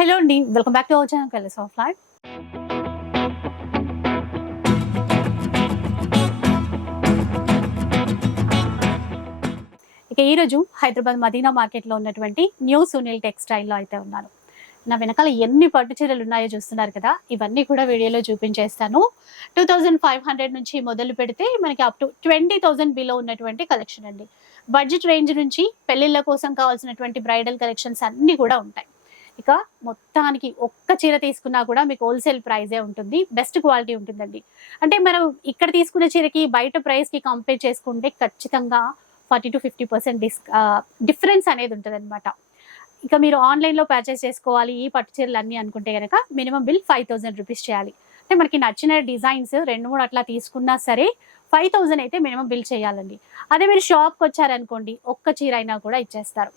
Hello అండి, welcome back to our channel colours of life. ఇక ఈరోజు హైదరాబాద్ మదీనా మార్కెట్లో ఉన్నటువంటి న్యూ సునీల్ టెక్స్టైల్లో అయితే ఉన్నాను. నా వెనకాల ఎన్ని పట్టు చీరలు ఉన్నాయో చూస్తున్నారు కదా, ఇవన్నీ కూడా వీడియోలో చూపించేస్తాను. 2500 నుంచి మొదలు పెడితే మనకి అప్ టు 20,000 బిలో ఉన్నటువంటి కలెక్షన్ అండి. బడ్జెట్ రేంజ్ నుంచి పెళ్లిళ్ళ కోసం కావాల్సినటువంటి బ్రైడల్ కలెక్షన్స్ అన్నీ కూడా ఉంటాయి. ఇక మొత్తానికి ఒక్క చీర తీసుకున్నా కూడా మీకు హోల్సేల్ ప్రైజే ఉంటుంది, బెస్ట్ క్వాలిటీ ఉంటుందండి. అంటే మనం ఇక్కడ తీసుకున్న చీరకి బయట ప్రైస్కి కంపేర్ చేసుకుంటే ఖచ్చితంగా 40 to 50% డిఫరెన్స్ అనేది ఉంటుంది అనమాట. ఇక మీరు ఆన్లైన్లో పర్చేస్ చేసుకోవాలి ఈ పట్టు చీరలు అన్నీ అనుకుంటే కనుక మినిమం బిల్ 5,000 రూపీస్ చేయాలి. అంటే మనకి నచ్చిన డిజైన్స్ 2-3 అట్లా తీసుకున్నా సరే 5,000 అయితే మినిమం బిల్ చేయాలండి. అదే మీరు షాప్కి వచ్చారనుకోండి, ఒక్క చీర అయినా కూడా ఇచ్చేస్తారు.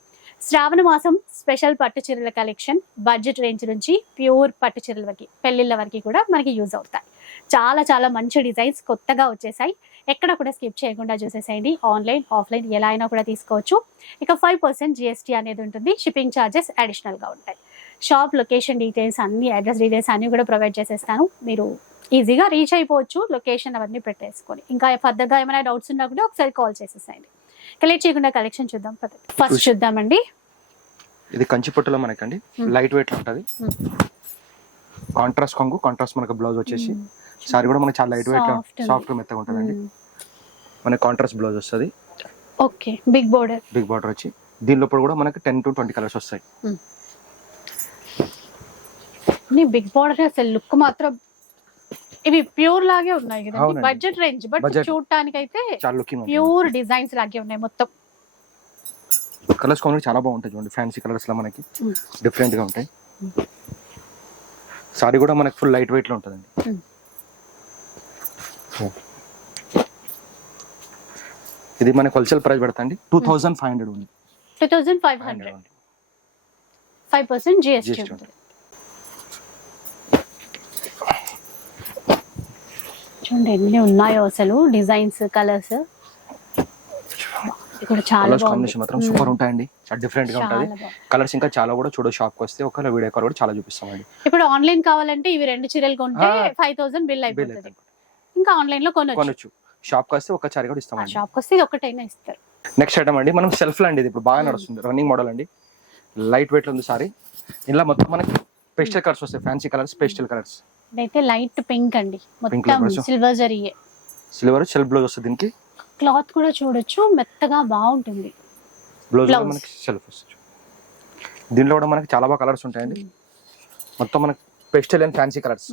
శ్రావణ మాసం స్పెషల్ పట్టు చీరల కలెక్షన్ బడ్జెట్ రేంజ్ నుంచి ప్యూర్ పట్టు చీరల వరకు పెళ్లిళ్ళ వరకు కూడా మనకి యూజ్ అవుతాయి. చాలా చాలా మంచి డిజైన్స్ కొత్తగా వచ్చేసాయి. ఎక్కడ కూడా స్కిప్ చేయకుండా చూసేసేయండి. ఆన్లైన్ ఆఫ్లైన్ ఎలా అయినా కూడా తీసుకోవచ్చు. ఇక 5% GST అనేది ఉంటుంది. షిప్పింగ్ ఛార్జెస్ అడిషనల్గా ఉంటాయి. షాప్ లొకేషన్ డీటెయిల్స్ అన్ని, అడ్రస్ డీటెయిల్స్ అన్ని కూడా ప్రొవైడ్ చేసేస్తాను. మీరు ఈజీగా రీచ్ అయిపోవచ్చు లొకేషన్ అవన్నీ పెట్టేసుకొని. ఇంకా ఫర్దర్గా ఏమైనా డౌట్స్ ఉన్నా కూడా ఒకసారి కాల్ చేసేసేయండి. కలెక్ట్ చేయకుండా కలెక్షన్ చూద్దాం. ఫస్ట్ చూద్దామండి. ఇది కంచి పట్టులో మనకండి లైట్ వెయిట్ ఉంటుంది. కాంట్రాస్ట్ కొంగు, కాంట్రాస్ట్ మనకు బ్లౌజ్ వచ్చేసి సారీ కూడా మనకి చాలా లైట్ వెయిట్ సాఫ్ట్ మెత్తగా ఉంటుందండి. మనకి కాంట్రాస్ట్ బ్లౌజ్ వస్తుంది. ఓకే, బిగ్ బోర్డర్ వచ్చి దీని లోపల కూడా మనకి 10 to 20 కలర్స్ వస్తాయి. బిగ్ బోర్డర్ అసలు లుక్ మాత్రం ఇవి ప్యూర్ లాగే ఉన్నాయి కదండి. బడ్జెట్ రేంజ్ బట్ చూడటానికి అయితే ప్యూర్ డిజైన్స్ లాగే ఉన్నాయి. మొత్తం కలర్స్ కొన్ని చాలా బాగుంటాయి చూడండి. ఫ్యాన్సీ కలర్స్ లో మనకి డిఫరెంట్ గా ఉంటాయి. సారీ కూడా మనకి ఫుల్ లైట్ వెయిట్ లో ఉంటుందండి. ఇది మనకి హోల్సేల్ ప్రైస్ పెడతాండి 2,500 ఉంది. 2,500 5% GST ఉంటుంది. చూడండి ఎన్ని ఉన్నాయో అసలు డిజైన్స్, కలర్స్ కూడా చాలా కాంబినేషన్ మాత్రం సూపర్ ఉంటాయండి. చాలా డిఫరెంట్ గా ఉంటుంది. కలర్స్ ఇంకా చాలా కూడా చూడ షాప్ కి వస్తే ఒక వీడియో కాల్ కూడా చాలా చూపిస్తామండి. ఇప్పుడు ఆన్లైన్ కావాలంటే ఇవి 2 చీరలు కొంటే 5,000 బిల్ అయిపోతుంది. ఇంకా ఆన్లైన్ లో కొనొచ్చు. షాప్ కి వస్తే ఒక చారి కూడా ఇస్తామండి. షాప్ కి వస్తే ఒకటైనా ఇస్తారు. నెక్స్ట్ ఐటమ్ అండి మనం సెల్ఫ్ లో అండి. ఇది ఇప్పుడు బాగా నడుస్తుంది, రన్నింగ్ మోడల్ అండి. లైట్ వెయిట్ లో ఉంది సారీ. ఇలా మొత్తం మనకి పేస్టల్ కలర్స్ వస్తాయి. Fancy colours, pastel colours. ఇదైతే లైట్ పింక్ అండి, మొత్తం సిల్వర్ జరీయే. సిల్వర్ సెల్ఫ్ బ్లౌజ్ వస్తుంది. దీనికి క్లాత్ కూడా చూడొచ్చు, మెత్తగా బాగుంటుంది. బ్లౌజ్ మనకి సెల్ఫ్ వస్తుంది. దీనిలో కూడా మనకి చాలా బాగా కలర్స్ ఉంటాయండి. మొత్తం మనకి పేస్టల్ అండ్ ఫ్యాన్సీ కలర్స్.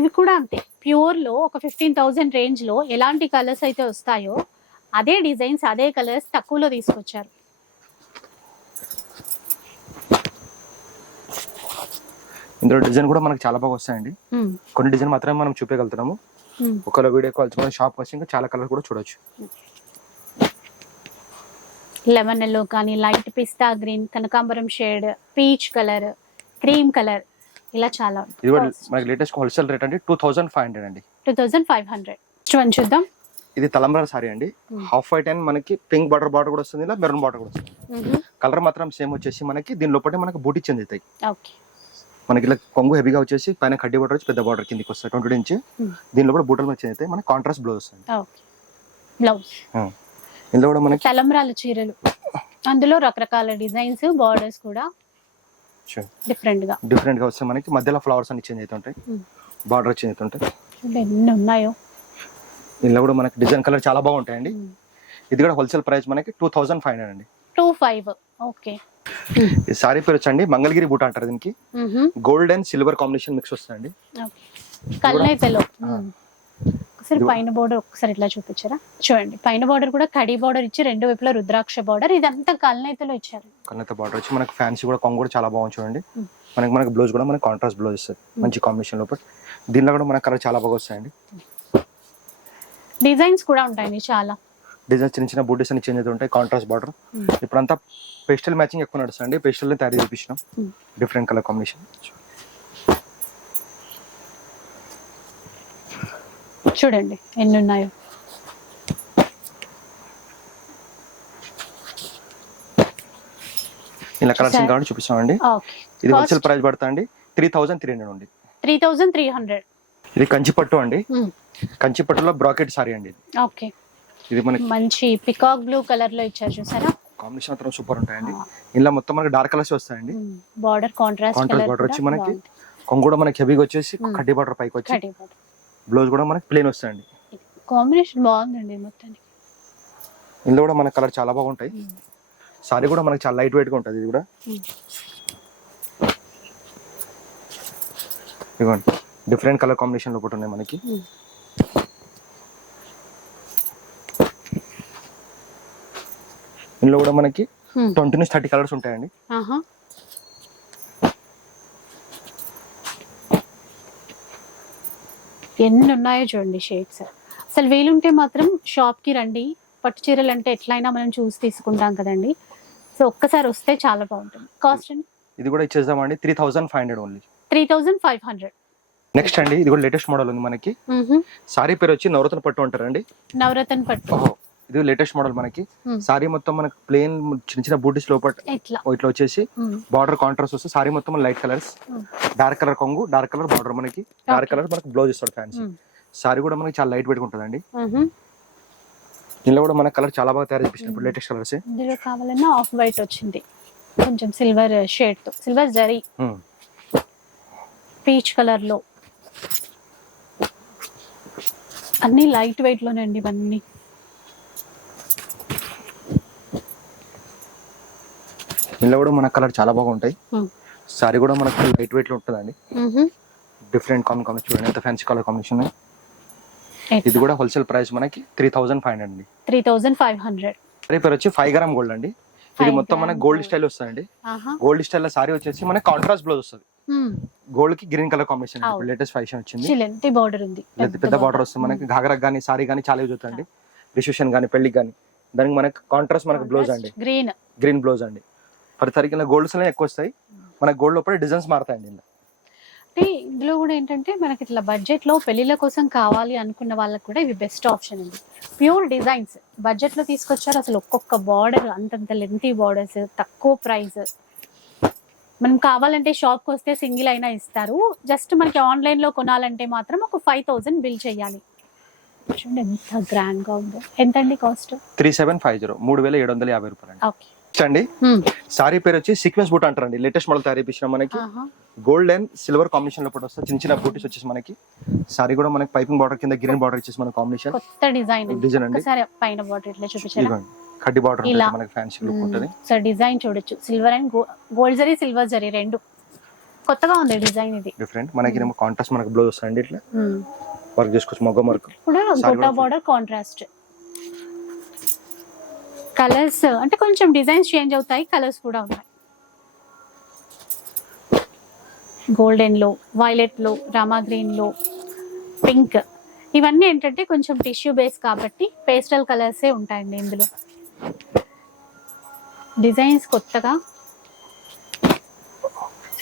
ఇవి కూడా అంతే ప్యూర్ లో ఒక 15,000 రేంజ్ లో ఎలాంటి కలర్స్ అయితే వస్తాయో అదే డిజైన్స్, అదే కలర్స్ తక్కువలో తీసుకొచ్చారు. ఇందులో డిజైన్ కూడా మనకి చాలా బాగా వస్తాయండి. కొన్ని డిజైన్ మాత్రమే మనం చూపించగలుగుతున్నాము. ఒకవేళ వీడియో కాల్ మనం షాప్ వచ్చి ఇంకా చాలా కలర్ కూడా చూడొచ్చు. లెమన్ ఎల్లో కానీ, లైట్ పిస్తా గ్రీన్, కనకాంబరం shade, peach colour, cream colour, ఇలా చాలా. ఇది మనకి లేటెస్ట్ హోల్సేల్ రేట్ అండి 2,500 అండి. 2,500. చూద్దాం. ఇది తలంబ్రాల సారీ అండి. హాఫ్ వైట్ అండ్ మనకి పింక్ బార్డర్ కూడా వస్తుంది, ఇలా మెరూన్ బార్డర్ కూడా వస్తుంది. కలర్ మాత్రం సేమ్ వచ్చేసి మనకి దీని లోపల మనకి బూటీ చేంజ్ అవుతాయి. మనకి ఇలా కొంగు హెవీగా వచ్చేసి పైన కడ్డీ బార్డర్ వచ్చి పెద్ద బార్డర్ కిందకి వస్తాయి 20 ఇంచ్. దీనిలో కూడా బూటలు చేంజ్ అవుతాయి. మనకి కాంట్రాస్ట్ బ్లౌజ్ వస్తుంది. ఇందులో కూడా మనకి తలంబ్రాల చీరలు, అందులో రకరకాల డిజైన్స్, బార్డర్స్ కూడా డిఫరెంట్ గా వస్తాయి. మనకి మధ్యలో ఫ్లవర్స్ అన్ని చేంజ్ అవుతుంటాయి, బార్డర్ చేంజ్ అవుతుంటాయి. ఎన్ని ఉన్నాయో. ఇందులో కూడా మనకి డిజైన్ కలర్ చాలా బాగుంటాయండి. ఇది కూడా హోల్సేల్ ప్రైస్ మనకి 2,500 అండి. 25. ఓకే. ఈ సారీ పేరు వచ్చండి మంగళగిరి బూట అంటారు. దీనికి gold and silver combination mix వస్తుందండి. కల్నేతలో ఒకసారి పైన బోర్డర్ ఒకసారి ఇట్లా చూపించారా చూడండి. పైన బోర్డర్ కూడా కడి బోర్డర్ ఇచ్చి 2 వైపులా రుద్రాక్ష బోర్డర్. ఇదంతా కల్నేతలో ఇచ్చారు. కల్నేత బోర్డర్ వచ్చి మనకి ఫ్యాన్సీ కూడా కొంగు కూడా చాలా బాగుంది చూడండి. మనకి బ్లౌజ్ కూడా మనకి కాంట్రాస్ట్ బ్లౌజ్ వస్తుంది మంచి కాంబినేషన్ లోపల. దీనిలో కూడా మనకి కలర్ చాలా బాగా వస్తాయండి. డిజైన్స్ కూడా ఉంటాయండి చాలా. డిజైన్స్ చిన్న బూటీస్ అన్ని చేంజ్ అవుతుంటాయి. Contrast border. ఇప్పుడంతా పేస్టల్ మ్యాచింగ్ ఎక్కువ నడుస్తుంది. పేస్టల్ తయారు చేపించినాం డిఫరెంట్ కలర్ కాంబినేషన్. చూడండి ఎన్ని ఉన్నాయో. ఇలా కలర్స్ కావాలి చూపిస్తామండి. ఓకే. ఇది హోల్సేల్ ప్రైస్ పడతా అండి 3300 ఉంది. 3300. ఇది కంచి పట్టు అండి. కంచి పట్టులో బ్రాకెట్ సారీ అండి. ఓకే. ఇది మనకి మంచి పికాక్ బ్లూ కలర్ లో ఇచ్చారు చూసారా, కాంబినేషన్ మాత్రం సూపర్ ఉంటాయండి. ఇలా మొత్తం మనకి డార్క్ కలర్స్ వస్తాయండి. బార్డర్ కాంట్రాస్ట్ బార్డర్ వచ్చి మనకి కొంగు కూడా మనకి హెవీగా వచ్చేసి కడ్డీ బార్డర్ పైకి వచ్చి బ్లౌజ్ కూడా మనకి ప్లెయిన్ వస్తాయండి. కాంబినేషన్ బాగుందండి మొత్తానికి. ఇందులో కూడా మనకి కలర్ చాలా బాగుంటాయి. సారీ కూడా మనకి చాలా లైట్ వెయిట్ గా ఉంటుంది. ఇది కూడా ఇవ్వండి డిఫరెంట్ కలర్ కాంబినేషన్ లో కూడా ఉన్నాయి మనకి. ఇందులో కూడా మనకి 20 నుంచి 30 కలర్స్ ఉంటాయండి. ఎన్ని ఉన్నాయో చూడండి షేడ్స్. అసలు వీలుంటే మాత్రం షాప్ కి రండి. పట్టు చీరలు అంటే ఎట్లయినా మనం చూసి తీసుకుంటాం కదండి. సో ఒక్కసారి వస్తే చాలా బాగుంటుంది. కాస్ట్ అండి ఇది కూడా ఇచ్చేద్దామండి 3500 ఓన్లీ. 3500. నెక్స్ట్ అండి ఇది కూడా లేటెస్ట్ మోడల్ ఉంది మనకి. సారీ పేరు వచ్చి నవరత్న పట్టు అంటారండి. నవరత్న పట్టు ఇది లేటెస్ట్ మోడల్ మనకి. సారీ మొత్తం మనకి ప్లేన్ చిన్న చిన్న బూటీస్ లోపల ఇట్లా వచ్చేసి బార్డర్ కాంట్రాస్ట్ వస్తుంది. సారీ మొత్తం లైట్ కలర్స్, డార్క్ కలర్ కొంగు, డార్క్ కలర్ బార్డర్, మనకి డార్క్ కలర్ మనకి బ్లౌజ్ ఇస్తాడు ఫ్యాన్సీ. సారీ కూడా మనకి చాలా లైట్ వెయిట్ ఉంటుందండి. దీనిలో కూడా మన కలర్ చాలా బాగా తయారు చేపించారు ఇప్పుడు లేటెస్ట్ కలర్స్. ఇందులో కావాలన్నా ఆఫ్ వైట్ వచ్చింది కొంచెం సిల్వర్ షేడ్ తో, సిల్వర్ జరీ, పీచ్ కలర్ లో, అన్ని లైట్ వెయిట్ లోనే అండి ఇవన్నీ. ఇందులో కూడా మన కలర్ చాలా బాగుంటాయి. సారీ కూడా మనకు లైట్ వెయిట్ లో ఉంటుందండి. డిఫరెంట్ కాంబినేషన్ చూడండి ఎంత ఫ్యాన్సీ కలర్ కాంబినేషన్. ఇది కూడా హోల్సేల్ ప్రైస్ మనకి 3500 అండి. 3500. సారీ పేరు వచ్చి 5 గ్రామ్ గోల్డ్ అండి. ఇది మొత్తం మనకి గోల్డ్ స్టైల్ వస్తుందండి. గోల్డ్ స్టైల్ లో సారీ వచ్చేసి మనకి కాంట్రాస్ట్ బ్లౌజ్ వస్తుంది. గోల్డ్ కి green colour combination latest fashion వచ్చింది. పెద్ద బార్డర్ వస్తుంది మనకి. ఘాగరా గానీ సారీ గానీ చాలా యూజ్ అవుతుంది. రిసెప్షన్ గానీ పెళ్లికి గానీ దానికి మనకి కాంట్రాస్ట్ మనకి బ్లౌజ్ అండి. గ్రీన్ బ్లౌజ్ అండి. ప్రతి తరగతి గోల్డ్స్ ఎక్కువ వస్తాయి మనకి. గోల్డ్ లోపల డిజైన్స్ మారుతాయండి. అంటే ఇందులో కూడా ఏంటంటే మనకి ఇట్లా బడ్జెట్ లో పెళ్లిళ్ళ కోసం కావాలి అనుకున్న వాళ్ళకి కూడా ఇవి బెస్ట్ ఆప్షన్ అండి. ప్యూర్ డిజైన్స్ బడ్జెట్ లో తీసుకొచ్చారు. అసలు ఒక్కొక్క బార్డర్ అంతంత లెంతీ బార్డర్స్, తక్కువ ప్రైస్. మనం కావాలంటే షాప్ కి వస్తే సింగిల్ అయినా ఇస్తారు. జస్ట్ మనకి ఆన్లైన్ లో కొనాలంటే మాత్రం ఒక 5000 బిల్ చేయాలి. చూడండి ఎంత గ్రాండ్ గా ఉందో. ఎంతండి కాస్ట్? 3750, 3750 రూపాయలు. ఓకే అండి. సారీ పేరు వచ్చి సీక్వెన్స్ బూట్ అంటారండి. లేటెస్ట్ మోడల్ తయారు చేపించిన మనకి. గోల్డ్ అండ్ సిల్వర్ కాంబినేషన్ లో కూడా వస్తుంది. చిన్న చిన్న బూటీస్ వచ్చేసి మనకి. సారీ కూడా మనకి పైపింగ్ బార్డర్ కింద గ్రీన్ బార్డర్ ఇచ్చేసి మన కాంబినేషన్. కొత్త డిజైన్ అండి. పైన బార్డర్ ఇట్లా చూపించారు. కడ్డీ బార్డర్ మనకి ఫ్యాన్సీ లుక్ ఉంటుంది. సో డిజైన్ చూడొచ్చు. Silver and gold zari, silver zari రెండు కొత్తగా ఉంది డిజైన్. ఇది డిఫరెంట్. మనకి కాంట్రాస్ట్ మనకి బ్లౌజ్ వస్తుంది. ఇట్లా వర్క్ చేసుకోవచ్చు. మొగ్గ వర్క్ కూడా గోటా బార్డర్ కాంట్రాస్ట్. కలర్స్ అంటే కొంచెం డిజైన్స్ చేంజ్ అవుతాయి, కలర్స్ కూడా ఉన్నాయి. గోల్డెన్ లో, వైలెట్ లో, రామా గ్రీన్ లో, పింక్, ఇవన్నీ ఏంటంటే కొంచెం టిష్యూ బేస్ కాబట్టి పేస్టల్ కలర్సే ఉంటాయండి ఇందులో. డిజైన్స్ కొత్తగా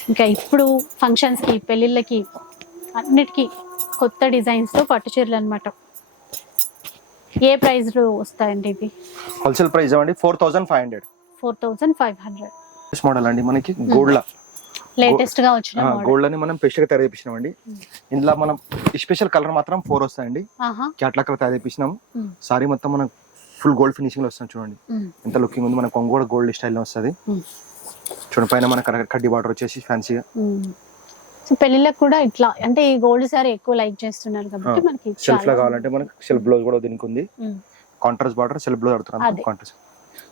ఇంకా ఇప్పుడు ఫంక్షన్స్ కి, పెళ్లిళ్ళకి అన్నిటికీ కొత్త డిజైన్స్ తో పట్టు చీరలు అనమాట. ఏ ప్రైస్ లో వస్తాయండి ఇవి? హోల్సేల్ ప్రైస్ అండి 4500. 4500 మోడల్ అండి మనకి. గోల్డ్ లేటెస్ట్ గా వచ్చిన గోల్డ్ అని మనం స్పెషల్ గా తయారు చేపించినాం అండి. ఇందులో మనం స్పెషల్ కలర్ మాత్రం 4 వస్తాయండి. క్యాట్లాగ్ కలర్ తయారు చేపించినాము. సారీ మొత్తం మనం ఫుల్ గోల్డ్ ఫినిషింగ్ లో వస్తుంది. చూడండి ఎంత లుకింగ్ ఉంది. మన కొంగు కూడా గోల్డ్ స్టైల్ లో వస్తుంది. చూడండి పైన మన కడ్డీ బార్డర్ వచ్చేసి ఫ్యాన్సీగా. సో పెళ్లిళ్ళకి కూడా ఇట్లా అంటే ఈ గోల్డ్ సారీ ఎక్కువ లైక్ చేస్తున్నారు కాబట్టి మనకి సెల్ఫ్ లా కావాలంటే మనకి సెల్ఫ్ బ్లౌజ్ కూడా దీనికి ఉంది. కాంట్రాస్ట్ బార్డర్, సెల్ఫ్ బ్లౌజ్ అడుగుతారు కాంట్రాస్ట్.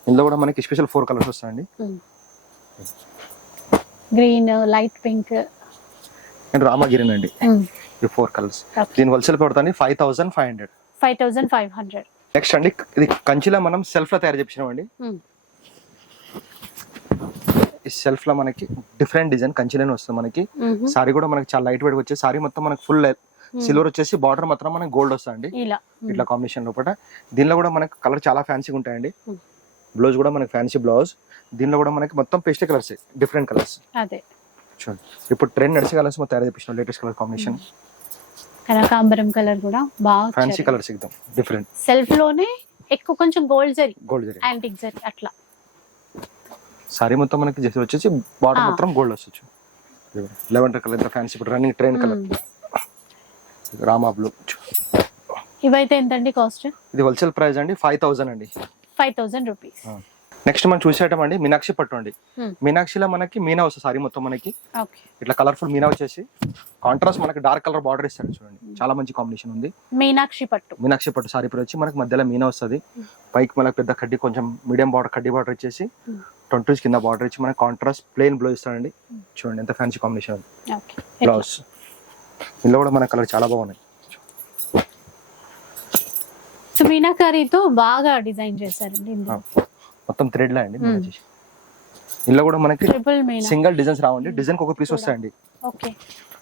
ఇందులో కూడా మనకి స్పెషల్ 4 కలర్స్ వస్తాయండి. Green, light pink and Rama green అండి. ఈ 4 కలర్స్. దీని హోల్సేల్ పడుతుంది 5500. 5500. నెక్స్ట్ అండి ఇది కంచిలో మనం సెల్ఫ్ లా తయారు చేపించినాం అండి. ఈ సెల్ఫ్ లో మనకి డిఫరెంట్ డిజైన్ కంచిలోనే వస్తుంది మనకి. సారీ కూడా మనకి చాలా లైట్ వెయిట్ వచ్చేసి సారీ మొత్తం మనకి ఫుల్ సిల్వర్ వచ్చేసి బార్డర్ మాత్రం మనకి గోల్డ్ వస్తుంది ఇట్లా కాంబినేషన్ లోపల. దీనిలో కూడా మనకి కలర్ చాలా ఫ్యాన్సీగా ఉంటాయండి. బ్లౌజ్ కూడా మనకి ఫ్యాన్సీ బ్లౌజ్. దీనిలో కూడా మనకి మొత్తం పేస్టల్ కలర్స్, డిఫరెంట్ కలర్స్. చూడండి ఇప్పుడు ట్రెండ్ నడిచే కలర్స్ మొత్తం తయారు చేపించిన లేటెస్ట్ కలర్ కాంబినేషన్. కనకాంబరం కలర్ కూడా బాగా ఫ్యాన్సీ కలర్స్ ఎక్దమ్ డిఫరెంట్. సెల్ఫ్ లోనే ఎక్కువ కొంచెం గోల్డ్ జరీ, యాంటిక్ జరీ అట్లా. సారీ మొత్తం మనకి జస్ట్ వచ్చేసి బార్డర్ ఆ. మొత్తం గోల్డ్ వస్తుంది. లెవెండర్ కలర్ ఎంత ఫ్యాన్సీ ఇప్పుడు running train colour Rama blue. ఇవైతే ఎంతండి కాస్ట్? ఇది హోల్సేల్ ప్రైస్ అండి 5000 అండి. 5000 రూపీస్. నెక్స్ట్ మనం చూసేటం అండి మీనాక్షి పట్టు అండి. మీనాక్షిలో మనకి మీనా వస్తుంది సారీ మొత్తం మనకి ఓకే. ఇట్లా కలర్ఫుల్ మీనా వచ్చేసి కాంట్రాస్ట్ మనకి డార్క్ కలర్ బార్డర్ ఇస్తాడు చూడండి, చాలా మంచి కాంబినేషన్ ఉంది. మీనాక్షి పట్టు. మీనాక్షి పట్టు సారీ పేరు వచ్చి మనకి మధ్యలో మీనా వస్తుంది, పైకి మనకి పెద్ద కడ్డీ కొంచెం మీడియం బార్డర్ కడ్డీ బార్డర్ వచ్చేసి 20 కింద బార్డర్ ఇచ్చి మనకి కాంట్రాస్ట్ ప్లెయిన్ బ్లౌజ్ ఇస్తాడండి. చూడండి ఎంత ఫ్యాన్సీ కాంబినేషన్ ఉంది ఓకే. బ్లౌజ్. ఇందులో కూడా మన కలర్ చాలా బాగున్నాయి. సో మీనాకారితో బాగా డిజైన్ చేశారండి ఇందులో. మొత్తం థ్రెడ్ లా అండి. ఇందులో కూడా మనకి ట్రిపుల్ మీనా సింగిల్ డిజైన్స్ రావండి, డిజైన్ ఒక పీస్ వస్తాయండి. ఓకే.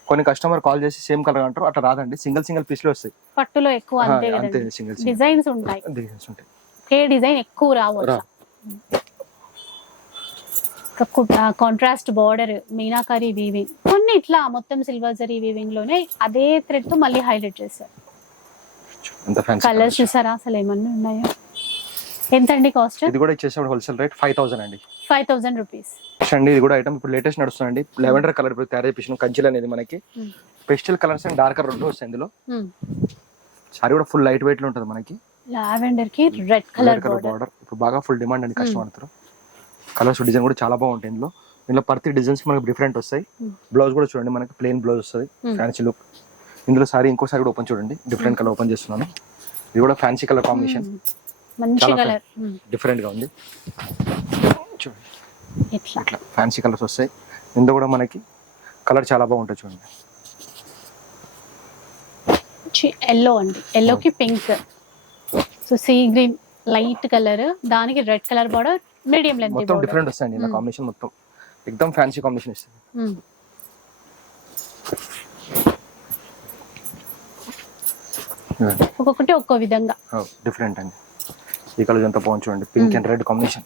కొన్ని కస్టమర్ కాల్ చేసి సేమ్ కలర్ అంటారు, అట్లా రాదండి, సింగిల్ పీస్ లో వస్తాయి. పట్టులో ఎక్కువ అంతే అంతే కదండి, సింగిల్ డిజైన్స్ ఉంటాయి, డిజైన్స్ ఉంటాయి. ఒకే డిజైన్ ఎక్కువ రావు. కాంట్రాస్ట్ బార్డర్ మీనాకారి వీవింగ్, కొన్ని ఇట్లా మొత్తం సిల్వర్ జరీ వీవింగ్ లోనే అదే థ్రెడ్ తో మళ్ళీ హైలైట్ చేశారు. ఎంత ఫ్యాన్సీ కలర్స్ చూసారా అసలు ఏమన్నా ఉన్నాయో? ఎంతండి కాస్ట్? ఇది కూడా ఇచ్చేసాడు హోల్సేల్ రేట్ 5000 అండి. 5000 రూపీస్ అండి. ఇది కూడా ఐటమ్ ఇప్పుడు లేటెస్ట్ నడుస్తుందండి, లెవెండర్ కలర్ ఇప్పుడు తయారు చేపించిన కంచిల్ అనేది మనకి పెస్టల్ కలర్స్ అండ్ డార్కర్ రెండు వస్తాయి ఇందులో. సారీ కూడా ఫుల్ లైట్ వెయిట్ లో ఉంటుంది మనకి. లావెండర్ కి రెడ్ కలర్ బార్డర్ ఇప్పుడు బాగా ఫుల్ డిమాండ్ అండి కస్టమర్. కలర్స్ డిజైన్ కూడా చాలా బాగుంటాయి ఇందులో. ఇందులో ప్రతి డిజైన్స్ మనకి డిఫరెంట్ వస్తాయి. బ్లౌజ్ కూడా చూడండి మనకి ప్లెయిన్ బ్లౌజ్ వస్తుంది, ఫ్యాన్సీ లుక్. ఇందులో సారీ ఇంకో సారీ కూడా ఓపెన్ చూడండి, డిఫరెంట్ కలర్ ఓపెన్ చేస్తున్నాను. ఇది కూడా ఫ్యాన్సీ కలర్ కాంబినేషన్, మంచి కలర్ డిఫరెంట్ గా ఉంది. చూడండి ఇట్లా ఇట్లా ఫ్యాన్సీ కలర్స్ వస్తాయి. ఇందులో కూడా మనకి కలర్ చాలా బాగుంటుంది చూడండి. ఎల్లో అండి, ఎల్లోకి pink, so sea green light colour, దానికి red colour border, medium length మొత్తం డిఫరెంట్ వస్తాయండి ఇలా కాంబినేషన్, మొత్తం ఎక్దమ్ ఫ్యాన్సీ కాంబినేషన్ ఇస్తుంది. ఒక్కొక్కటి ఒక్కో విధంగా డిఫరెంట్ అండి. ఈ కలర్ ఎంత బాగుంది చూడండి, pink and red combination,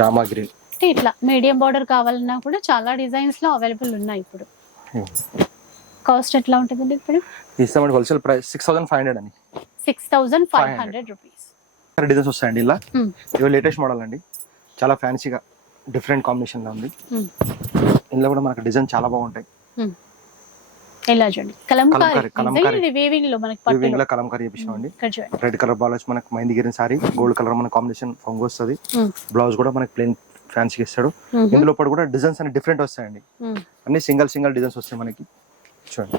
Rama green. ఇట్లా మీడియం బార్డర్ కావాలన్నా కూడా చాలా డిజైన్స్ లో అవైలబుల్ ఉన్నాయి ఇప్పుడు. కాస్ట్ ఎట్లా ఉంటుందండి ఇప్పుడు? ఇస్తామండి హోల్సేల్ ప్రైస్ 6500 అండి. 6500 రూపీస్. డిజైన్స్ వస్తాయండి ఇలా. ఇవి లేటెస్ట్ మోడల్ అండి, చాలా ఫ్యాన్సీగా డిఫరెంట్ కాంబినేషన్ లో ఉంది. ఇందులో కూడా మనకి డిజైన్ చాలా బాగుంటాయి. ఇలా చూడండి కలంకారీ, ఇది వీవింగ్ లో మనకి వీవింగ్ లో కలంకారీ చేపించామండి. రెడ్ కలర్ బాల్ వచ్చి మనకి మైంది గిరిన సారీ, గోల్డ్ కలర్ మన కాంబినేషన్ ఫంగు వస్తుంది. బ్లౌజ్ కూడా మనకి ప్లెయిన్ ఫ్యాన్సీ ఇస్తాడు. ఇందులో కూడా డిజైన్స్ అన్ని డిఫరెంట్ వస్తాయండి, అన్ని సింగిల్ డిజైన్స్ వస్తాయి మనకి. చూడండి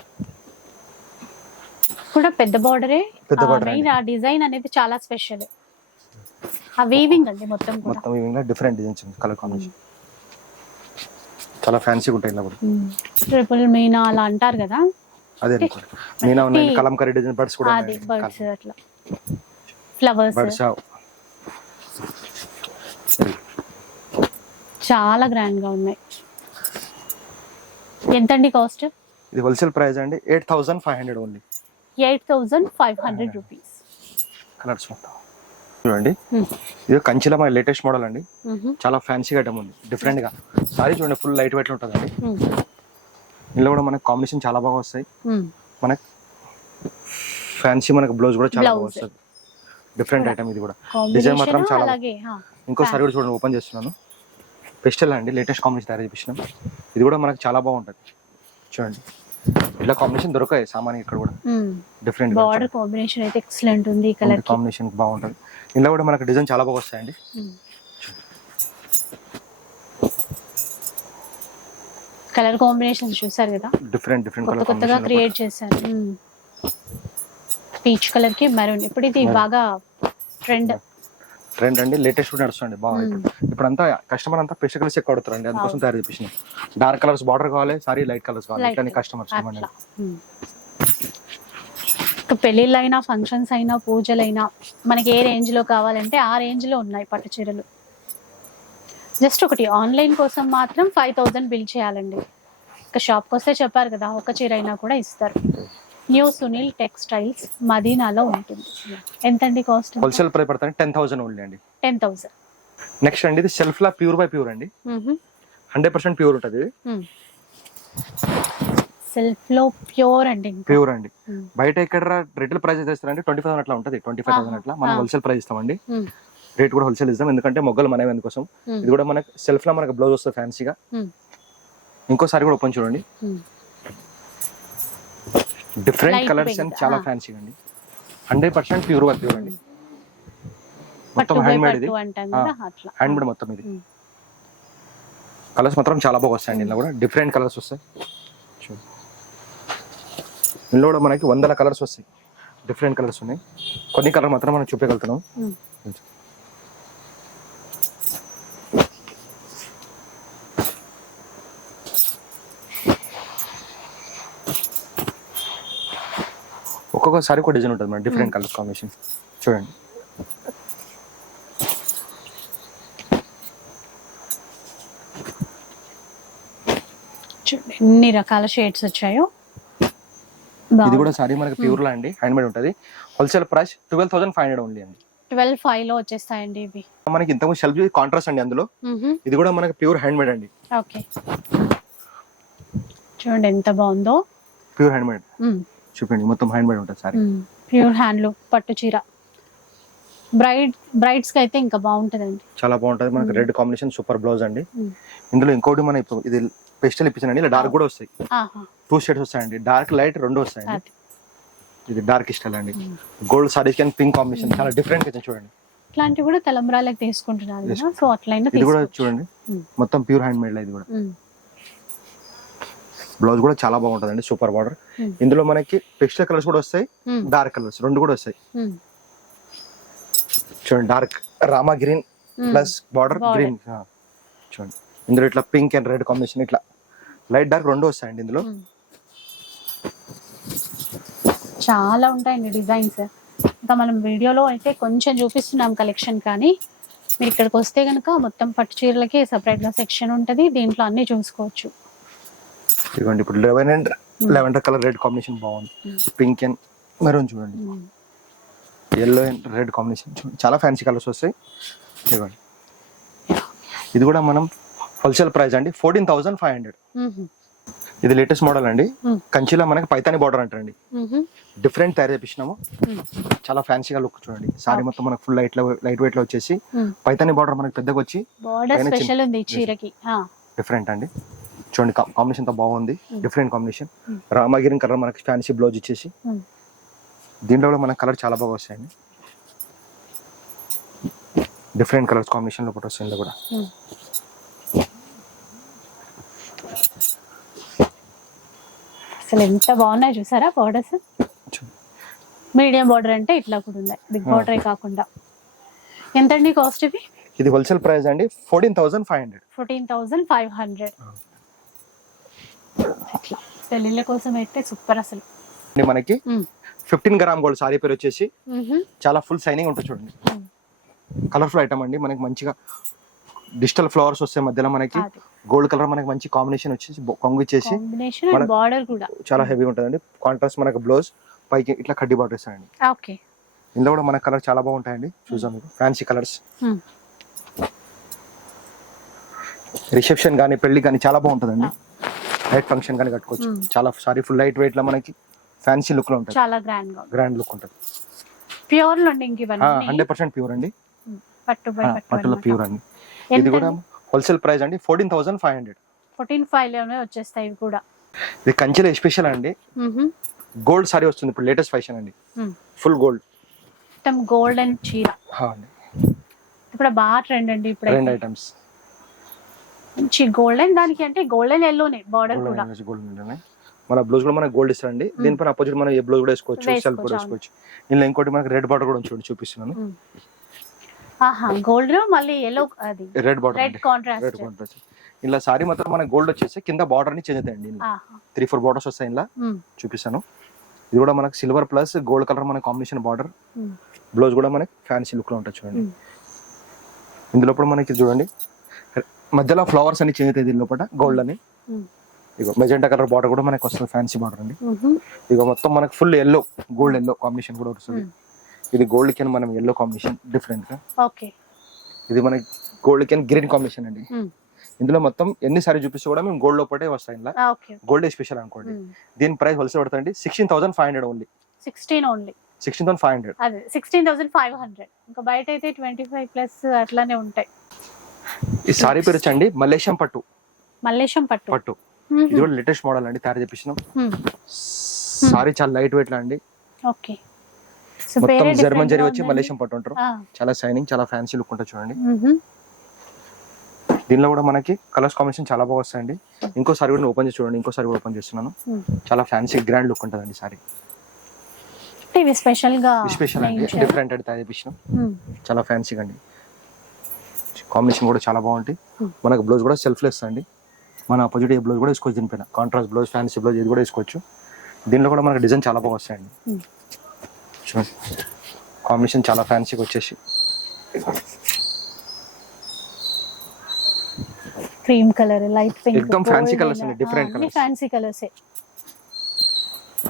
కూడా పెద్ద బార్డరే, మెయిన్ ఆ డిజైన్ అనేది చాలా స్పెషల్. ఆ వీవింగ్ అండి మొత్తం వీవింగ్ లో డిఫరెంట్ డిజైన్స్ కలర్ కాంబినేషన్ చాలా ఫ్యాన్సీగా ఉంటాయి. ఇలా కూడా ట్రిపుల్ మీనా అలా అంటారు కదా, అదే మీనా ఉన్నాయి, కలంకారీ డిజైన్ బర్డ్స్ కూడా అది బర్డ్స్ అట్లా ఫ్లవర్స్ బర్డ్స్ చాలా గ్రాండ్ గా ఉన్నాయి. ఎంతండి కాస్ట్? ఇది హోల్సేల్ ప్రైస్ అండి 8500 ఓన్లీ. 8500 రూపీస్. కలర్స్ మొత్తం చూడండి. ఇది కంచిలో మన లేటెస్ట్ మోడల్ అండి, చాలా ఫ్యాన్సీగా ఐటమ్ ఉంది, డిఫరెంట్ గా. సారీ చూడండి ఫుల్ లైట్ వెయిట్ లో ఉంటుంది అండి. ఇందులో కూడా మనకి కాంబినేషన్ చాలా బాగా వస్తాయి. మనకి ఫ్యాన్సీ మనకి బ్లౌజ్ కూడా చాలా బాగా వస్తుంది, డిఫరెంట్ ఐటమ్. ఇది కూడా డిజైన్ మాత్రం చాలా. ఇంకో సారీ కూడా చూడండి ఓపెన్ చేస్తున్నాను, పెస్టల్ అండి, లేటెస్ట్ కాంబినేషన్ తయారు చేపించినాం. ఇది కూడా మనకి చాలా బాగుంటుంది చూడండి. ఇలా కాంబినేషన్ దొరకాయి సామాన్య ఇక్కడ కూడా, డిఫరెంట్ బార్డర్ కాంబినేషన్ అయితే ఎక్సలెంట్ ఉంది, కలర్ కాంబినేషన్ బాగుంటుంది. ఇందులో కూడా మనకి డిజైన్ చాలా బాగా వస్తాయండి. కలర్ కాంబినేషన్ చూసారు కదా, డిఫరెంట్ కలర్ కొత్తగా క్రియేట్ చేశారు. పీచ్ కలర్ కి మెరూన్, ఇప్పుడు ఇది బాగా ట్రెండ్ అండి, లేటెస్ట్ నడుస్తుంది బాగా. ఇప్పుడు అంతా కస్టమర్ అంతా పెస్ట్ కలర్స్ ఎక్కువ అడుగుతారు అండి, అందుకోసం తయారు చేపించినాం. డార్క్ కలర్స్ బార్డర్ కావాలి, సారీ లైట్ కలర్స్ కావాలి, ఇట్లా కస్టమర్స్ పెళ్లిళ్ళైనా ఫంక్షన్స్ అయినా పూజలైనా మనకి ఏ రేంజ్ లో కావాలంటే ఆ రేంజ్ లో ఉన్నాయి పట్టు చీరలు. జస్ట్ ఒకటి ఆన్లైన్ కోసం మాత్రం 5000 బిల్ చేయాలండి. ఇక షాప్కి వస్తే చెప్పారు కదా, ఒక చీర అయినా కూడా ఇస్తారు. న్యూ సునీల్ టెక్స్టైల్స్ మదీనాలో ఉంటుంది. ఎంతండి కాస్ట్? హోల్సేల్ ప్రైస్ పడుతుంది 10000 ఓన్లీ అండి. 10000. నెక్స్ట్ అండి ఇది self law pure by pure అండి, 100% ప్యూర్ ఉంటుంది. సెల్ఫ్ లో ప్యూర్ అండి, ప్యూర్ అండి. బయట ఎక్కడ రిటైల్ ప్రైస్ చేస్తారండి 25000 అట్లా ఉంటుంది, 25000 అట్లా. మనం హోల్సేల్ ప్రైస్ ఇస్తామండి. రేట్ కూడా హోల్సేల్ ఇద్దాం, ఎందుకంటే మొగ్గలు మనమే అందుకోసం. ఇది కూడా మనకి సెల్ఫ్ లో మనకి బ్లౌజ్ వస్తుంది ఫ్యాన్సీగా. ఇంకోసారి కూడా ఓపెన్ చూడండి, డిఫరెంట్ కలర్స్ అండ్ చాలా ఫ్యాన్సీగా అండి. 100% ప్యూర్ వర్క్ చూడండి, మొత్తం హ్యాండ్ మేడ్. ఇది హ్యాండ్ మేడ్ మొత్తం. ఇది కలర్స్ మాత్రం చాలా బాగా వస్తాయండి. ఇందులో కూడా డిఫరెంట్ కలర్స్ వస్తాయి. ఇందులో కూడా మనకి 100 కలర్స్ వస్తాయి, డిఫరెంట్ కలర్స్ ఉన్నాయి. కొన్ని కలర్ మాత్రం మనం చూపించగలుగుతున్నాం. ఒక్కొక్కసారి ఒక డిజైన్ ఉంటుంది మన డిఫరెంట్ కలర్స్ కాంబినేషన్. చూడండి, ఎన్ని రకాల షేడ్స్ వచ్చాయో. ఇది కూడా సారీ మనకి ప్యూర్ లా అండి, హ్యాండ్ మేడ్ ఉంటుంది. హోల్సేల్ ప్రైస్ 12,500 ఓన్లీ అండి. 12,500 లో వచ్చేస్తాయండి ఇవి. మనకి ఇంతకు షెల్ఫ్ కాంట్రాస్ట్ అండి అందులో. ఇది కూడా మనకి ప్యూర్ హ్యాండ్ మేడ్ అండి. ఓకే, చూడండి ఎంత బాగుందో. ప్యూర్ హ్యాండ్ మేడ్ చూపండి, మొత్తం హ్యాండ్ మేడ్ ఉంటుంది సారీ. ప్యూర్ హ్యాండ్లూమ్ పట్టు చీర. బ్రైడ్స్ కి అయితే ఇంకా బాగుంటదండి, చాలా బాగుంటది. మనకి రెడ్ కాంబినేషన్ సూపర్ బ్లౌజ్ అండి. ఇందులో ఇంకోటి మన ఇది పేస్టల్ ఇప్పించండి, ఇలా డార్క్ కూడా వస్తాయి. 2 షేడ్స్ వస్తాయండి, డార్క్ లైట్ 2 వస్తాయండి. ఇది డార్క్ స్టైల్ అండి, gold sorry and pink combination, చాలా డిఫరెంట్ గా చూడండి. ఇట్లాంటివి కూడా తలంబ్రాలకు తీసుకుంటున్నారు, సో అట్లయినా ఇది కూడా చూడండి, మొత్తం ప్యూర్ హ్యాండ్ మేడ్. ఇది కూడా బ్లౌజ్ కూడా చాలా బాగుంటదండి, సూపర్ బార్డర్. ఇందులో మనకి పేస్టల్ కలర్స్ కూడా వస్తాయి, డార్క్ కలర్స్ 2 కూడా వస్తాయి. చూడండి, dark Rama green plus border green. చూడండి, ఇందులో ఇట్లా పింక్ అండ్ రెడ్ కాంబినేషన్, ఇట్లా లైట్ డార్క్ 2 వస్తాయండి. ఇందులో చాలా ఉంటాయండి డిజైన్స్. ఇంకా మనం వీడియోలో అయితే కొంచెం చూపిస్తున్నాం కలెక్షన్, కానీ మీరు ఇక్కడికి వస్తే కనుక మొత్తం పట్టు చీరలకి సెపరేట్ గా సెక్షన్ ఉంటది, దీంట్లో అన్ని చూసుకోవచ్చు. ఇదిగోండి, ఇప్పుడు లెవెండర్ కలర్ రెడ్ కాంబినేషన్ బాగుంది. పింక్ అండ్ మెరూన్ చూడండి, ఎల్లో అండ్ రెడ్ కాంబినేషన్ చూడండి, చాలా ఫ్యాన్సీ కలర్స్ వస్తాయి. ఇదిగోండి, ఇది కూడా మనం హోల్సేల్ ప్రైస్ అండి 14,500. ఇది లేటెస్ట్ మోడల్ అండి, కంచిలో మనకి పైతాని బార్డర్ అంటారండి. డిఫరెంట్ తయారు చేపించినాము, చాలా ఫ్యాన్సీగా లుక్ చూడండి. సారీ మొత్తం మనకు ఫుల్ లైట్ వెయిట్ లో వచ్చేసి పైతాని బార్డర్ మనకి పెద్దగా వచ్చి డిఫరెంట్ అండి. చూడండి, కాంబినేషన్ తో బాగుంది, డిఫరెంట్ కాంబినేషన్. రామగిరి కలర్ మనకి ఫ్యాన్సీ బ్లౌజ్ ఇచ్చేసి, దీంట్లో కూడా మనకి కలర్ చాలా బాగా వస్తాయండి. డిఫరెంట్ కలర్స్ కాంబినేషన్ లో కూడా వస్తాయి. కూడా అసలు ఎంత బాగున్నాయి చూసారా బార్డర్స్. మీడియం బార్డర్ అంటే ఇట్లా కూడా ఉన్నాయి, బిగ్ బార్డరే కాకుండా. ఎంతండి కాస్ట్ ఇవి? ఇది హోల్సేల్ ప్రైస్ అండి 14,500. 14,500. ఇట్లా పెళ్లిళ్ళ కోసం అయితే సూపర్. అసలు మనకి 15 గ్రామ్ గోల్డ్ సారీ పేరు వచ్చేసి చాలా ఫుల్ సైనింగ్ ఉంటుంది చూడండి. కలర్ఫుల్ ఐటమ్ అండి, మనకి మంచిగా డిజిటల్ ఫ్లవర్స్ వస్తాయి మధ్యలో, మనకి గోల్డ్ కలర్ మనకి మంచి కాంబినేషన్ వచ్చేసి కొంగు ఇచ్చేసి బార్డర్ కూడా చాలా హెవీగా ఉంటుందండి. కాంట్రాస్ట్ మనకి బ్లౌజ్ పైకి ఇట్లా కడ్డీ బార్డర్ ఇస్తాయండి. ఓకే, ఇందులో కూడా మనకి కలర్ చాలా బాగుంటాయండి. చూసాం మీకు ఫ్యాన్సీ కలర్స్. రిసెప్షన్ కానీ పెళ్లి కానీ చాలా బాగుంటుందండి. నైట్ ఫంక్షన్ కానీ కట్టుకోవచ్చు. చాలా సారీ ఫుల్ లైట్ వెయిట్ లో మనకి ఫ్యాన్సీ లుక్ లో ఉంటుంది, చాలా గ్రాండ్ లుక్ ఉంటుంది. ప్యూర్ లో 100% ప్యూర్ అండి, పట్టులో ప్యూర్ అండి. ఇది కూడా హోల్సేల్ ప్రైస్ అండి 14,500. 14,500 లోనే వచ్చేస్తాయి ఇవి కూడా. ఇది కంచిలో స్పెషల్ అండి, గోల్డ్ సారీ వస్తుంది ఇప్పుడు, లేటెస్ట్ ఫ్యాషన్ అండి, ఫుల్ గోల్డ్. మొత్తం గోల్డ్ అండ్ చీర ఇప్పుడు బాగా ట్రెండ్ అండి. ఇప్పుడు రెండు ఐటమ్స్ మంచి గోల్డెన్, దానికి అంటే గోల్డెన్ ఎల్లోనే బార్డర్ కూడా. మన బ్లౌజ్ కూడా మనకి గోల్డ్ ఇస్తారండి. దీనిపైన అపోజిట్ మనం ఏ బ్లౌజ్ కూడా వేసుకోవచ్చు, సెల్ఫ్ కూడా వేసుకోవచ్చు. ఇందులో ఇంకోటి మనకి రెడ్ బార్డర్ కూడా చూపిస్తున్నాను. గోల్డ్ మళ్ళీ ఎల్లో, అది రెడ్ బార్డర్, రెడ్ కాంట్రాస్ట్. ఇలా సారీ మొత్తం మన గోల్డ్ వచ్చేసి కింద బార్డర్ ని చేంజ్ అవుతాయండి. 3-4 బార్డర్స్ వస్తాయి, ఇలా చూపిస్తాను. ఇది కూడా మనకి సిల్వర్ ప్లస్ గోల్డ్ కలర్ మన కాంబినేషన్ బార్డర్. బ్లౌజ్ కూడా మనకి ఫ్యాన్సీ లుక్ లో ఉంటుంది చూడండి. ఇందులో కూడా మనకి చూడండి మధ్యలో ఫ్లవర్స్ అన్ని చేంజ్ అవుతాయి దీని లోపల గోల్డ్ అని. ఇగో మెజెంటా కలర్ బార్డర్ కూడా మనకి వస్తుంది, ఫ్యాన్సీ బార్డర్ అండి. ఇగో మొత్తం మనకి full yellow, gold yellow combination కూడా వస్తుంది. ఇది గోల్డ్ కెన్ మనం ఎల్లో కాంబినేషన్ డిఫరెంట్ గా. ఇది మనకి గోల్డ్ కెన్ గ్రీన్ కాంబినేషన్ అండి. ఇందులో మొత్తం ఎన్ని సారీ చూపిస్తే కూడా మేము గోల్డ్ లోపటే వస్తాయి. ఇలా గోల్డ్ స్పెషల్ అనుకోండి. దీని ప్రైస్ హోల్సేల్ పడుతుంది 16,500 ఓన్లీ. 16 ఓన్లీ. 16,500. అదే 16,500. ఇంకా బయట అయితే 25+ అట్లానే ఉంటాయి. ఈ సారీ పేరు వచ్చండి మలేషియం పట్టు. మల్లేశం పట్టు. పట్టు ఇది కూడా లేటెస్ట్ మోడల్ అండి, తయారు చేపించినాం. సారీ చాలా లైట్ వెయిట్ లా అండి. ఓకే. మొత్తం జర్మన్ జరీ వచ్చి మలేషియం పట్టు అంటారు. చాలా షైనింగ్, చాలా ఫ్యాన్సీ లుక్ ఉంటుంది చూడండి. దీనిలో కూడా మనకి కలర్స్ కాంబినేషన్ చాలా బాగా వస్తాయండి. ఇంకో సారీ కూడా ఓపెన్ చేసి చూడండి. ఇంకోసారి కూడా ఓపెన్ చేస్తున్నాను. చాలా ఫ్యాన్సీ గ్రాండ్ లుక్ ఉంటుందండి సారీ. ఇవి స్పెషల్ గా స్పెషల్ అండి, డిఫరెంట్ అంటే తయారు చేపించినాం. చాలా ఫ్యాన్సీగా అండి. కాంబినేషన్ కూడా చాలా బాగుంటాయి. మనకు బ్లౌజ్ కూడా సెల్ఫ్ లెస్ అండి. మన అపోజిట్ ఏ బ్లౌజ్ కూడా వేసుకోవచ్చు. దీనిపైన కాంట్రాస్ట్ బ్లౌజ్, ఫ్యాన్సీ బ్లౌజ్ ఇది కూడా వేసుకోవచ్చు. దీనిలో కూడా మనకు డిజైన్ చాలా బాగా వస్తాయండి. చూడండి కాంబినేషన్ చాలా ఫ్యాన్సీగా వచ్చేసి క్రీమ్ కలర్, లైట్ పింక్, ఎక్దమ్ ఫ్యాన్సీ కలర్స్ అండి. Different colours, fancy colours.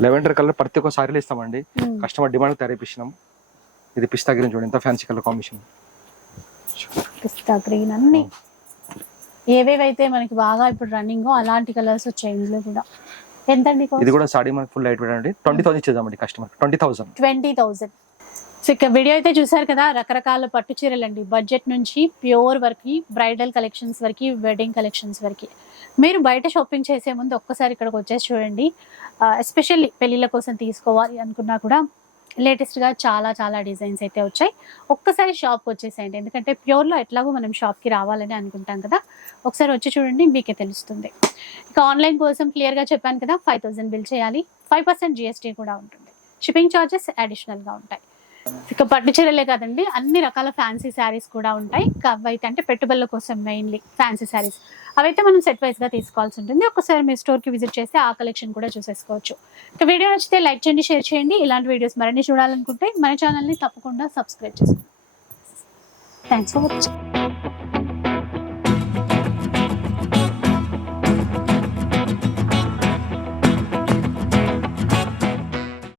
Lavender colour ప్రతి ఒక్క సారీలో ఇస్తామండి. కస్టమర్ డిమాండ్ తయారు చేపించినాం. ఇది పిస్తా గ్రీన్ చూడండి, ఎంత ఫ్యాన్సీ కలర్ కాంబినేషన్. పిస్తా గ్రీన్ అన్ని ఏవేవైతే మనకి బాగా ఇప్పుడు రన్నింగ్ అలాంటి కలర్స్ వచ్చాయి ఇందులో కూడా. ఎంతండి? ఇది కూడా సారీ మనకి ఫుల్ లైట్ వెయిట్ అండి. 20,000 ఇచ్చేద్దామండి కస్టమర్. 20,000. సో ఇక వీడియో అయితే చూసారు కదా, రకరకాల పట్టు చీరలు అండి. బడ్జెట్ నుంచి ప్యూర్ వరకు, బ్రైడల్ కలెక్షన్స్ వరకు, వెడ్డింగ్ కలెక్షన్స్ వరకు. మీరు బయట షాపింగ్ చేసే ముందు ఒక్కసారి ఇక్కడికి వచ్చేసి చూడండి. ఎస్పెషల్లీ పెళ్ళిళ్ళ కోసం తీసుకోవాలి అనుకున్నా కూడా లేటెస్ట్గా చాలా చాలా డిజైన్స్ అయితే వచ్చాయి. ఒక్కసారి షాప్కి వచ్చేసేయండి, ఎందుకంటే ప్యూర్లో ఎట్లాగో మనం షాప్కి రావాలని అనుకుంటాం కదా. ఒకసారి వచ్చి చూడండి, మీకే తెలుస్తుంది. ఇక ఆన్లైన్ కోసం క్లియర్గా చెప్పాను కదా, 5,000 బిల్ చేయాలి. 5% GST కూడా ఉంటుంది. షిప్పింగ్ ఛార్జెస్ అడిషనల్గా ఉంటాయి. ఇక పట్టు చీరలే కాదండి, అన్ని రకాల ఫ్యాన్సీ శారీస్ కూడా ఉంటాయి. అవైతే అంటే పెట్టుబడుల కోసం మెయిన్లీ ఫ్యాన్సీ శారీస్ అవైతే మనం సెట్ వైజ్ గా తీసుకోవాల్సి ఉంటుంది. ఒకసారి మీ స్టోర్ కి విజిట్ చేస్తే ఆ కలెక్షన్ కూడా చూసేసుకోవచ్చు. ఇక వీడియో నచ్చితే లైక్ చేయండి, షేర్ చేయండి. ఇలాంటి వీడియోస్ మరిన్ని చూడాలనుకుంటే మన ఛానల్ ని తప్పకుండా సబ్స్క్రైబ్ చేసుకోండి. Thanks for watching.